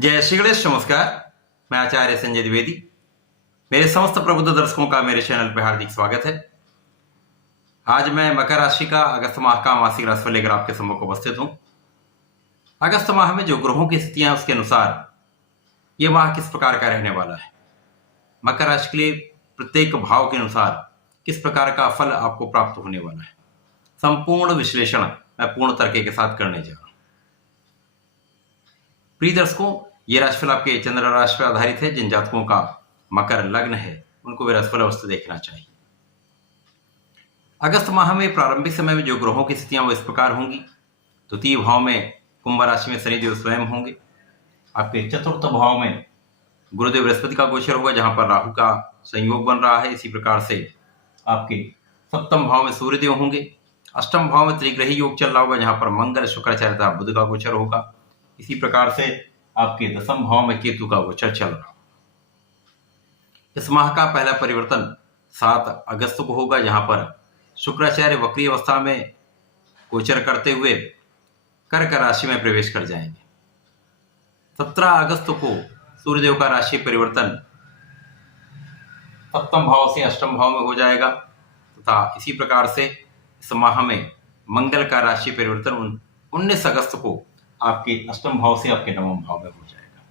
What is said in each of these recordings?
जय श्री गणेश। नमस्कार, मैं आचार्य संजय द्विवेदी। मेरे समस्त प्रबुद्ध दर्शकों का मेरे चैनल पर हार्दिक स्वागत है। आज मैं मकर राशि का अगस्त माह का मासिक राशिफल लेकर आपके सम्मुख उपस्थित हूं। अगस्त माह में जो ग्रहों की स्थितियां उसके अनुसार ये माह किस प्रकार का रहने वाला है, मकर राशि के लिए प्रत्येक भाव के अनुसार किस प्रकार का फल आपको प्राप्त होने वाला है, संपूर्ण विश्लेषण मैं पूर्ण तर्क के साथ करने जा रहा हूं। प्रिय दर्शकों, ये राशिफल आपके चंद्र राशि पर आधारित है। जिन जातकों का मकर लग्न है उनको वे राशिफल अवश्य देखना चाहिए। अगस्त माह में प्रारंभिक समय में जो ग्रहों की स्थितियां वो इस प्रकार होंगी। द्वितीय भाव में कुंभ राशि में शनिदेव स्वयं होंगे। आपके चतुर्थ भाव में गुरुदेव बृहस्पति का गोचर होगा, जहां पर राहु का संयोग बन रहा है। इसी प्रकार से आपके सप्तम भाव में सूर्यदेव होंगे। अष्टम भाव में त्रिग्रही योग चल रहा होगा, जहां पर मंगल, शुक्राचार्य तथा बुध का गोचर होगा। इसी प्रकार से आपके दसम भाव में केतु का गोचर चल रहा है। इस माह का पहला परिवर्तन 7 अगस्त को होगा, जहां पर शुक्राचार्य वक्री अवस्था में गोचर करते हुए कर्क राशि में प्रवेश कर जाएंगे। 17 अगस्त को सूर्यदेव का राशि परिवर्तन सप्तम भाव से अष्टम भाव में हो जाएगा तथा इसी प्रकार से इस माह में मंगल का राशि परिवर्तन 19 अगस्त को आपके अष्टम भाव से आपके नवम भाव में हो जाएगा।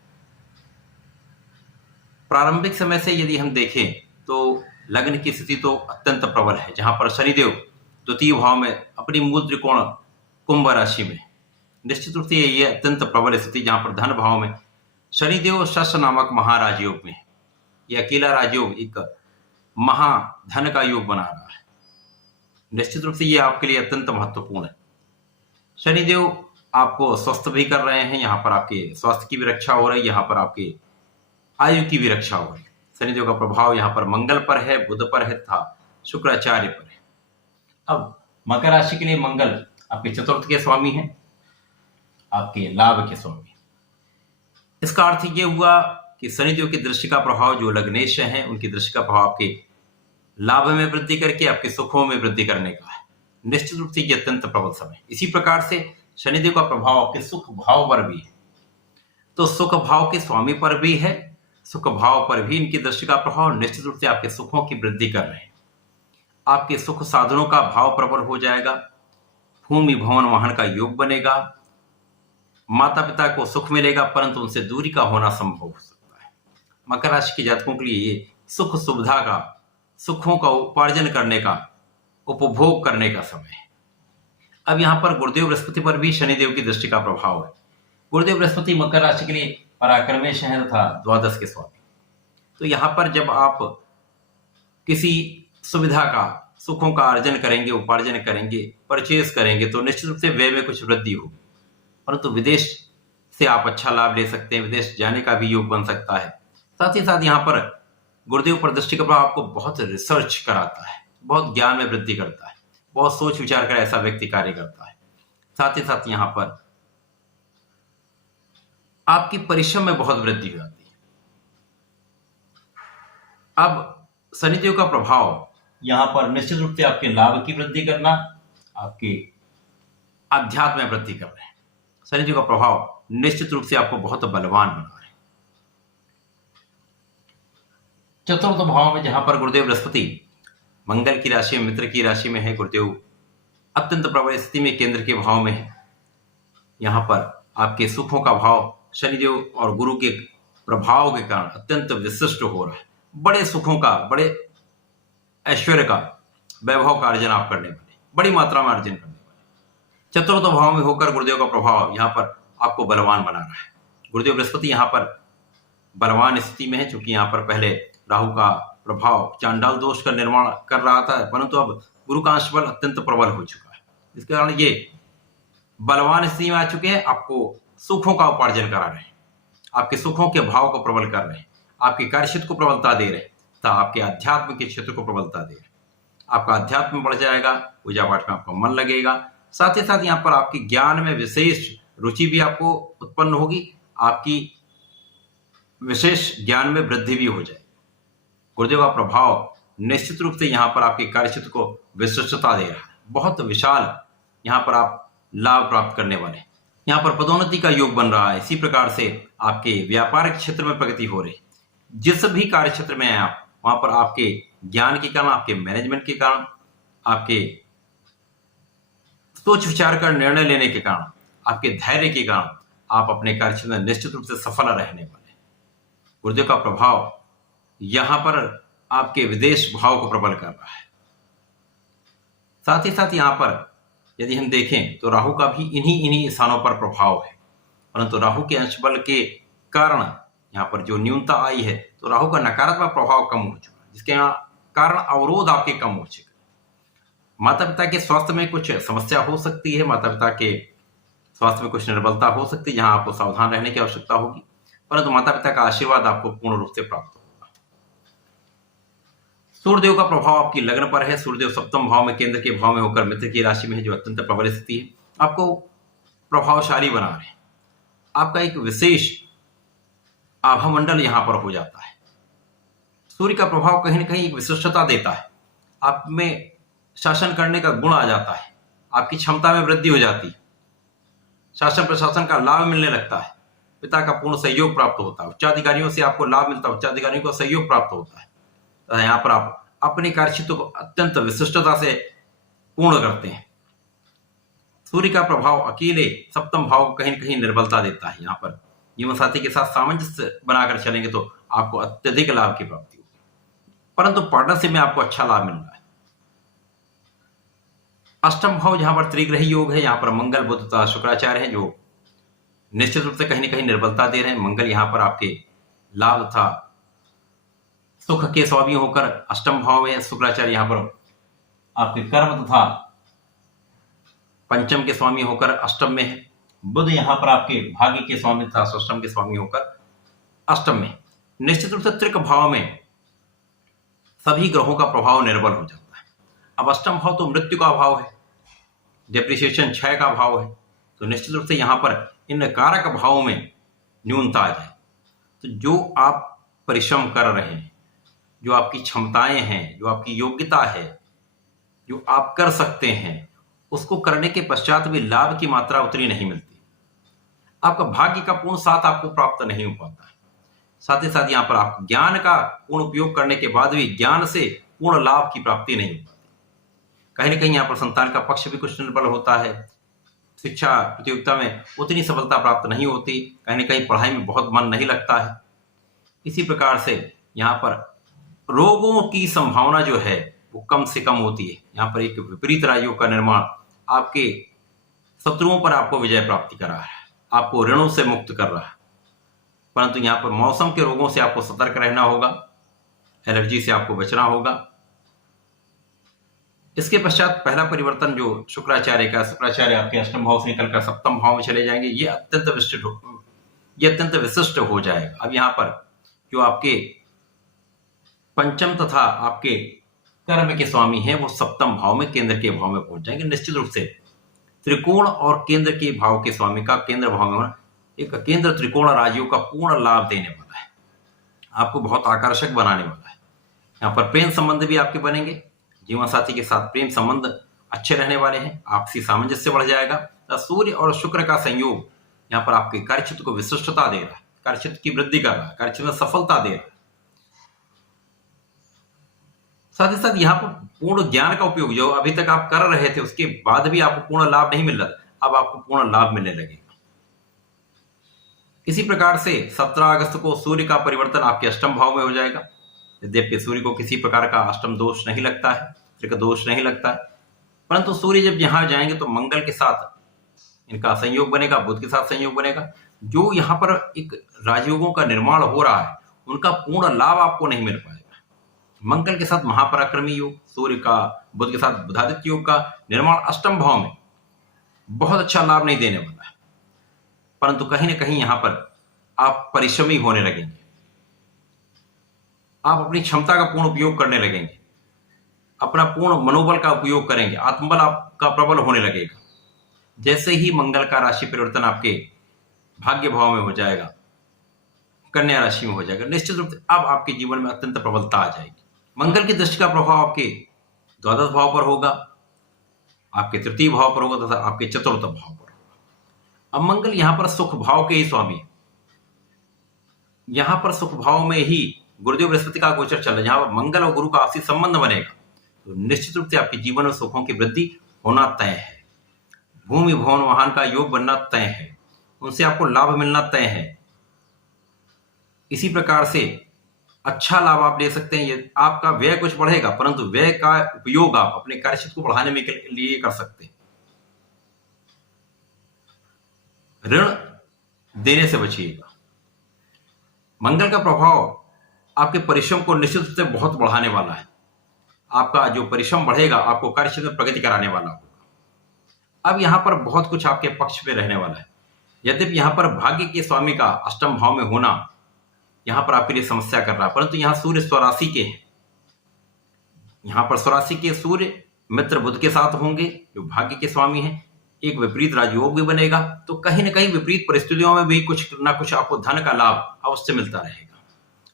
प्रारंभिक समय से यदि हम देखें तो लग्न की स्थिति तो अत्यंत प्रबल है, जहां पर शनिदेव द्वितीय भाव में अपनी मूल त्रिकोण कुंभ राशि में, निश्चित रूप से ये अत्यंत प्रबल स्थिति, जहां पर धन भाव में शनिदेव शश नामक महाराजयोग में, यह अकेला राजयोग एक महाधन का योग बना रहा है। निश्चित रूप से ये आपके लिए अत्यंत महत्वपूर्ण है। शनिदेव आपको स्वस्थ भी कर रहे हैं, यहाँ पर आपके स्वास्थ्य की भी रक्षा हो रही है, यहाँ पर आपके आयु की भी रक्षा हो रही है। शनिदेव का प्रभाव यहाँ पर मंगल पर है, बुध पर है तथा शुक्राचार्य पर है। अब मकर राशि के लिए मंगल आपके चतुर्थ के स्वामी हैं, आपके लाभ के स्वामी। इसका अर्थ ये हुआ कि शनिदेव की दृष्टि का प्रभाव जो लग्नेश हैं उनकी दृष्टि का प्रभाव आपके लाभ में वृद्धि करके आपके सुखों में वृद्धि करने का है। निश्चित रूप से ये अत्यंत प्रबल समय। इसी प्रकार से शनिदेव का प्रभाव आपके सुख भाव पर भी है, तो सुख भाव के स्वामी पर भी है, सुख भाव पर भी इनकी दृष्टि का प्रभाव निश्चित रूप से आपके सुखों की वृद्धि कर रहे हैं। आपके सुख साधनों का भाव प्रबल हो जाएगा, भूमि भवन वाहन का योग बनेगा, माता पिता को सुख मिलेगा, परंतु उनसे दूरी का होना संभव हो सकता है। मकर राशि के जातकों के लिए ये सुख सुविधा का, सुखों का उपार्जन करने का, उपभोग करने का समय है। अब यहाँ पर गुरुदेव बृहस्पति पर भी शनिदेव की दृष्टि का प्रभाव है। गुरुदेव बृहस्पति मकर राशि के लिए पराक्रमेश हैं तथा द्वादश के स्वामी। तो यहाँ पर जब आप किसी सुविधा का, सुखों का अर्जन करेंगे, उपार्जन करेंगे, परचेज करेंगे, तो निश्चित रूप से व्यय में कुछ वृद्धि होगी, परंतु विदेश से आप अच्छा लाभ ले सकते हैं, विदेश जाने का भी योग बन सकता है। साथ ही साथ यहाँ पर गुरुदेव पर दृष्टि का प्रभाव आपको बहुत रिसर्च कराता है, बहुत ज्ञान में वृद्धि करता है, बहुत सोच विचार कर ऐसा व्यक्ति कार्य करता है। साथ ही साथ यहां पर आपकी परिश्रम में बहुत वृद्धि हो जाती है। अब शनिदेव का प्रभाव यहां पर निश्चित रूप से आपके लाभ की वृद्धि करना, आपके अध्यात्म में वृद्धि कर रहे हैं। शनिदेव का प्रभाव निश्चित रूप से आपको बहुत बलवान बना रहे हैं। चतुर्थ भाव में जहां पर गुरुदेव बृहस्पति मंगल की राशि में, मित्र की राशि में है, गुरुदेव अत्यंत प्रबल स्थिति में केंद्र के भाव में है। यहां पर आपके सुखों का भाव शनिदेव और गुरु के प्रभाव के कारण अत्यंत विशिष्ट हो रहा है। बड़े सुखों का, बड़े ऐश्वर्य का, वैभव का अर्जन आप करने वाले, बड़ी मात्रा में अर्जन करने वाले। चतुर्थ भाव में होकर गुरुदेव का प्रभाव यहाँ पर आपको बलवान बना रहा है। गुरुदेव बृहस्पति यहाँ पर बलवान स्थिति में है, चूंकि यहाँ पर पहले राहु का प्रभाव चांडाल दोष का निर्माण कर रहा था, परंतु अब गुरु का अंश बल अत्यंत प्रबल हो चुका है। इसके कारण ये बलवान स्थिति में आ चुके हैं, आपको सुखों का उपार्जन करा रहे हैं, आपके सुखों के भाव को प्रबल कर रहे हैं, आपके कार्य क्षेत्र को प्रबलता दे रहे हैं तथा आपके अध्यात्म के क्षेत्र को प्रबलता दे रहे हैं। आपका अध्यात्म बढ़ जाएगा, पूजा पाठ में आपका मन लगेगा। साथ ही साथ यहाँ पर आपके ज्ञान में विशेष रुचि भी आपको उत्पन्न होगी, आपकी विशेष ज्ञान में वृद्धि भी हो जाएगी। गुरुदेव का प्रभाव निश्चित रूप से यहाँ पर आपके कार्य क्षेत्र को विशिष्टता दे रहा है, बहुत विशाल यहाँ पर आप लाभ प्राप्त करने वाले हैं। यहाँ पर पदोन्नति का योग बन रहा है। इसी प्रकार से आपके व्यापारिक क्षेत्र में प्रगति हो रही है। जिस भी कार्य क्षेत्र में हैं आप, वहां पर आपके ज्ञान के कारण, आपके मैनेजमेंट के कारण, आपके सोच विचार कर निर्णय लेने के कारण, आपके धैर्य के कारण आप अपने कार्य क्षेत्र में निश्चित रूप से सफल रहने वाले हैं। गुरुदेव का प्रभाव यहां पर आपके विदेश भाव को प्रबल कर रहा है। साथ ही साथ यहां पर यदि हम देखें तो राहु का भी इन्हीं स्थानों पर प्रभाव है, परंतु राहु के अंश बल के कारण यहाँ पर जो न्यूनता आई है, तो राहु का नकारात्मक प्रभाव कम हो चुका है, जिसके कारण अवरोध आपके कम हो चुके। माता पिता के स्वास्थ्य में कुछ समस्या हो सकती है, माता पिता के स्वास्थ्य में कुछ निर्बलता हो सकती है, जहां आपको सावधान रहने की आवश्यकता होगी, परंतु माता पिता का आशीर्वाद आपको पूर्ण रूप से प्राप्त होगा। सूर्यदेव का प्रभाव आपकी लग्न पर है। सूर्यदेव सप्तम भाव में, केंद्र के भाव में होकर मित्र की राशि में है, जो अत्यंत प्रबल स्थिति है, आपको प्रभावशाली बना रहे हैं। आपका एक विशेष आभा मंडल यहां पर हो जाता है। सूर्य का प्रभाव कहीं ना कहीं एक विशिष्टता देता है, आप में शासन करने का गुण आ जाता है, आपकी क्षमता में वृद्धि हो जाती है, शासन प्रशासन का लाभ मिलने लगता है, पिता का पूर्ण सहयोग प्राप्त होता है, उच्चाधिकारियों से आपको लाभ मिलता है, उच्चाधिकारियों को सहयोग प्राप्त होता है। तो यहाँ पर आप अपने कार्यक्षेत्र को अत्यंत विशिष्टता से पूर्ण करते हैं। सूर्य का प्रभाव अकेले सप्तम भाव को कहीं न कहीं निर्बलता देता है। यहाँ पर जीवन साथी के साथ सामंजस्य बनाकर चलेंगे तो आपको अत्यधिक लाभ की प्राप्ति होगी, परंतु पार्टनरशिप में आपको अच्छा लाभ मिल रहा है। अष्टम भाव जहां पर त्रिग्रही योग है, यहाँ पर मंगल, बुध तथा शुक्राचार्य हैं, जो निश्चित रूप से कहीं न कहीं निर्बलता दे रहे हैं। मंगल यहाँ पर आपके लाभ तथा सुख के स्वामी होकर अष्टम भाव में, शुक्राचार्य यहाँ पर आपके कर्म तथा पंचम के स्वामी होकर अष्टम में है। बुध यहाँ पर आपके भाग्य के स्वामी तथा षष्टम के स्वामी होकर अष्टम में। निश्चित रूप से त्रिक भाव में सभी ग्रहों का प्रभाव निर्बल हो जाता है। अब अष्टम भाव तो मृत्यु का भाव है, डेप्रिसिएशन क्षय का भाव है, तो निश्चित रूप से यहाँ पर इन कारक भावों में न्यूनता आ जाए। तो जो आप परिश्रम कर रहे हैं, जो आपकी क्षमताएं हैं, जो आपकी योग्यता है, जो आप कर सकते हैं, उसको करने के पश्चात भी लाभ की मात्रा उतनी नहीं मिलती। आपका भाग्य का पूर्ण साथ आपको प्राप्त नहीं हो पाता है। साथ ही साथ यहाँ पर आप ज्ञान का पूर्ण उपयोग करने के बाद भी ज्ञान से पूर्ण लाभ की प्राप्ति नहीं हो पाती। कहीं ना कहीं यहाँ पर संतान का पक्ष भी कुछ निर्बल होता है, शिक्षा प्रतियोगिता में उतनी सफलता प्राप्त नहीं होती, कहीं ना कहीं पढ़ाई में बहुत मन नहीं लगता है। इसी प्रकार से यहाँ पर रोगों की संभावना जो है वो कम से कम होती है। यहाँ पर एक विपरीत राजयोग का निर्माण आपके शत्रुओं पर आपको विजय प्राप्ति कर रहा है, आपको ऋणों से मुक्त कर रहा है, परंतु यहाँ पर मौसम के रोगों से आपको सतर्क रहना होगा, एलर्जी से आपको बचना होगा। इसके पश्चात पहला परिवर्तन जो शुक्राचार्य शुक्राचार्य आपके अष्टम भाव से निकलकर सप्तम भाव में चले जाएंगे, ये अत्यंत विशिष्ट हो जाएगा। अब यहाँ पर जो आपके पंचम तथा आपके कर्म के स्वामी हैं, वो सप्तम भाव में, केंद्र के भाव में पहुंच जाएंगे। निश्चित रूप से त्रिकोण और केंद्र के भाव के स्वामी का केंद्र भाव में होना एक केंद्र त्रिकोण राजयोग का पूर्ण लाभ देने वाला है, आपको बहुत आकर्षक बनाने वाला है। यहाँ पर प्रेम संबंध भी आपके बनेंगे, जीवन साथी के साथ प्रेम संबंध अच्छे रहने वाले हैं, आपसी सामंजस्य बढ़ जाएगा। तो सूर्य और शुक्र का संयोग यहाँ पर आपके कार्यक्षेत्र को विशिष्टता दे रहा है, कार्यक्षेत्र की वृद्धि कर रहा है, कार्यक्षेत्र में सफलता दे रहा है। साथ ही साथ यहाँ पर पूर्ण ज्ञान का उपयोग जो अभी तक आप कर रहे थे, उसके बाद भी आपको पूर्ण लाभ नहीं मिल रहा, अब आपको पूर्ण लाभ मिलने लगेगा। इसी प्रकार से 17 अगस्त को सूर्य का परिवर्तन आपके अष्टम भाव में हो जाएगा। यद्यपि सूर्य को किसी प्रकार का अष्टम दोष नहीं लगता है, त्रिक दोष नहीं लगता है, परंतु सूर्य जब यहां जाएंगे तो मंगल के साथ इनका संयोग बनेगा, बुध के साथ संयोग बनेगा। जो यहाँ पर एक राजयोगों का निर्माण हो रहा है, उनका पूर्ण लाभ आपको नहीं मिल पाएगा। मंगल के साथ महापराक्रमी योग, सूर्य का बुध के साथ बुधादित्य योग का निर्माण अष्टम भाव में बहुत अच्छा लाभ नहीं देने वाला है, परंतु कहीं ना कहीं यहां पर आप परिश्रमी होने लगेंगे, आप अपनी क्षमता का पूर्ण उपयोग करने लगेंगे, अपना पूर्ण मनोबल का उपयोग करेंगे, आत्मबल आपका प्रबल होने लगेगा। जैसे ही मंगल का राशि परिवर्तन आपके भाग्य भाव में हो जाएगा, कन्या राशि में हो जाएगा, निश्चित रूप से अब आपके जीवन में अत्यंत प्रबलता आ जाएगी। मंगल की दृष्टि का प्रभाव आपके द्वादश भाव पर होगा, आपके तृतीय भाव पर होगा तथा आपके चतुर्थ भाव पर होगा। अब मंगल यहां पर सुख भाव के ही स्वामी है। यहां पर सुख भाव में ही गुरुदेव बृहस्पति का गोचर चल रहा है, जहां पर मंगल और गुरु का आपसी संबंध बनेगा तो निश्चित रूप से आपके जीवन में सुखों की वृद्धि होना तय है। भूमि भवन वाहन का योग बनना तय है, उनसे आपको लाभ मिलना तय है। इसी प्रकार से अच्छा लाभ आप ले सकते हैं। ये आपका व्यय कुछ बढ़ेगा, परंतु व्यय का उपयोग आप अपने कार्यक्षेत्र को बढ़ाने में के लिए कर सकते हैं। ऋण देने से बचिएगा। मंगल का प्रभाव आपके परिश्रम को निश्चित रूप से बहुत बढ़ाने वाला है। आपका जो परिश्रम बढ़ेगा आपको कार्यक्षेत्र में प्रगति कराने वाला होगा। अब यहां पर बहुत कुछ आपके पक्ष में रहने वाला है। यद्यपि यहां पर भाग्य के स्वामी का अष्टम भाव में होना यहां पर आपके लिए समस्या कर रहा है, परंतु यहां सूर्य स्वराशि के हैं। यहां पर स्वराशि के सूर्य मित्र बुध के साथ होंगे जो भाग्य के स्वामी हैं। एक विपरीत राजयोग भी बनेगा, तो कहीं ना कहीं विपरीत परिस्थितियों में भी कुछ ना कुछ आपको धन का लाभ अवश्य मिलता रहेगा।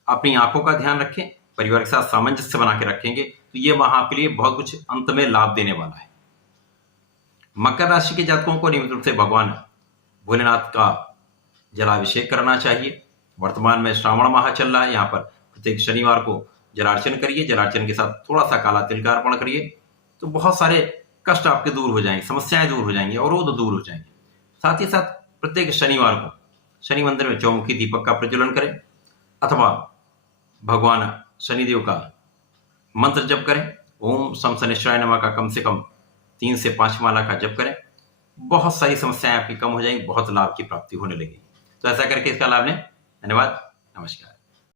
अपनी आंखों का ध्यान रखें, परिवार के साथ सामंजस्य बना के रखेंगे तो ये वहां के लिए बहुत कुछ अंत में लाभ देने वाला है। मकर राशि के जातकों को नियमित रूप से भगवान भोलेनाथ का जलाभिषेक करना चाहिए। वर्तमान में श्रावण माह चल रहा है, यहाँ पर प्रत्येक शनिवार को जलार्चन करिए। जलार्चन के साथ थोड़ा सा काला तिल का अर्पण करिए तो बहुत सारे कष्ट आपके दूर हो जाएंगे, समस्याएं दूर हो जाएंगी, अवरोध दूर हो जाएंगे। साथ ही साथ प्रत्येक शनिवार को शनि मंदिर में चौमुखी दीपक का प्रज्वलन करें अथवा भगवान शनिदेव का मंत्र जप करें। ओम शम शनिश्चराय नमः का कम से कम 3 से 5 माला का जप करें। बहुत सारी समस्याएं आपकी कम हो जाएंगी, बहुत लाभ की प्राप्ति होने लगेगी। तो ऐसा करके इसका लाभ लें। धन्यवाद, नमस्कार।